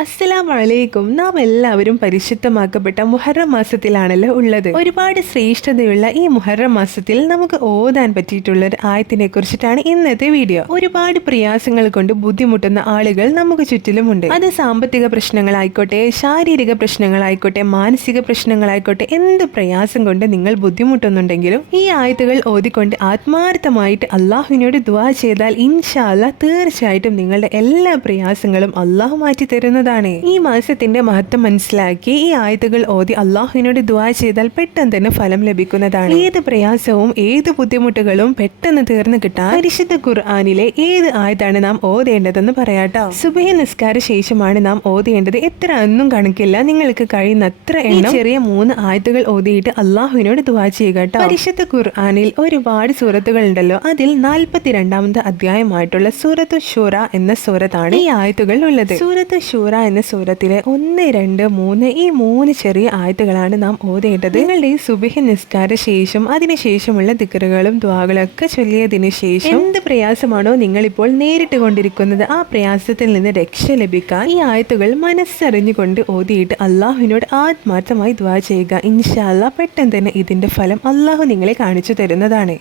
അസ്സലാമലൈക്കും. നാം എല്ലാവരും പരിശുദ്ധമാക്കപ്പെട്ട മുഹറം മാസത്തിലാണല്ലോ ഉള്ളത്. ഒരുപാട് ശ്രേഷ്ഠതയുള്ള ഈ മുഹറം മാസത്തിൽ നമുക്ക് ഓതാൻ പറ്റിയിട്ടുള്ള ഒരു ആയത്തിനെ കുറിച്ചിട്ടാണ് ഇന്നത്തെ വീഡിയോ. ഒരുപാട് പ്രയാസങ്ങൾ കൊണ്ട് ബുദ്ധിമുട്ടുന്ന ആളുകൾ നമുക്ക് ചുറ്റിലുമുണ്ട്. അത് സാമ്പത്തിക പ്രശ്നങ്ങളായിക്കോട്ടെ ശാരീരിക പ്രശ്നങ്ങളായിക്കോട്ടെ മാനസിക പ്രശ്നങ്ങളായിക്കോട്ടെ എന്ത് പ്രയാസം കൊണ്ട് നിങ്ങൾ ബുദ്ധിമുട്ടുന്നുണ്ടെങ്കിലും ഈ ആയത്തുകൾ ഓതിക്കൊണ്ട് ആത്മാർത്ഥമായിട്ട് അള്ളാഹുവിനോട് ദ്വാ ചെയ്താൽ ഇൻഷാല്ല തീർച്ചയായിട്ടും നിങ്ങളുടെ എല്ലാ പ്രയാസങ്ങളും അള്ളാഹു മാറ്റി തരുന്നതാണ് ഈ മാസത്തിന്റെ മഹത്വം മനസ്സിലാക്കി ഈ ആയത്തുകൾ ഓതി അള്ളാഹുവിനോട് ദുവാ ചെയ്താൽ പെട്ടെന്ന് തന്നെ ഫലം ലഭിക്കുന്നതാണ്. ഏത് പ്രയാസവും ഏത് ബുദ്ധിമുട്ടുകളും പെട്ടെന്ന് തീർന്നു കിട്ടാൻ പരിശുദ്ധ ഖുർആാനിലെ ഏത് ആയത്താണ് നാം ഓതേണ്ടതെന്ന് പറയാട്ടോ. സുബഹ നിസ്കാര ശേഷമാണ് നാം ഓതേണ്ടത്. എത്ര ഒന്നും കണക്കില്ല. നിങ്ങൾക്ക് കഴിയുന്ന അത്ര എണ്ണം ചെറിയ മൂന്ന് ആയത്തുകൾ ഓതിയിട്ട് അള്ളാഹുവിനോട് ദുവാ ചെയ്യുക കേട്ടോ പരിശുദ്ധ ഖുർആാനിൽ ഒരുപാട് സൂറത്തുകൾ ഉണ്ടല്ലോ. അതിൽ നാൽപ്പത്തിരണ്ടാമത്തെ അധ്യായമായിട്ടുള്ള സൂറത്തു ഷൂറ എന്ന സൂറത്താണ് ഈ ആയത്തുകൾ ഉള്ളത്. സൂറത്ത് ഷൂറ എന്ന സൂറത്തിലെ ഒന്ന് രണ്ട് മൂന്ന് ഈ മൂന്ന് ചെറിയ ആയത്തുകളാണ് നാം ഓതേണ്ടത്. നിങ്ങളുടെ ഈ സുബിഹ നിസ്കാര ശേഷം അതിനുശേഷമുള്ള ദിക്കറുകളും ദ്വാകളൊക്കെ ചൊല്ലിയതിനു ശേഷം എന്ത് പ്രയാസമാണോ നിങ്ങൾ ഇപ്പോൾ നേരിട്ട് കൊണ്ടിരിക്കുന്നത് ആ പ്രയാസത്തിൽ നിന്ന് രക്ഷ ലഭിക്കാൻ ഈ ആയത്തുകൾ മനസ്സറിഞ്ഞുകൊണ്ട് ഓതിയിട്ട് അള്ളാഹുവിനോട് ആത്മാർത്ഥമായി ദ്വാ ചെയ്യുക. ഇൻഷാല്ല പെട്ടെന്ന് തന്നെ ഇതിന്റെ ഫലം അള്ളാഹു നിങ്ങളെ കാണിച്ചു തരുന്നതാണ്.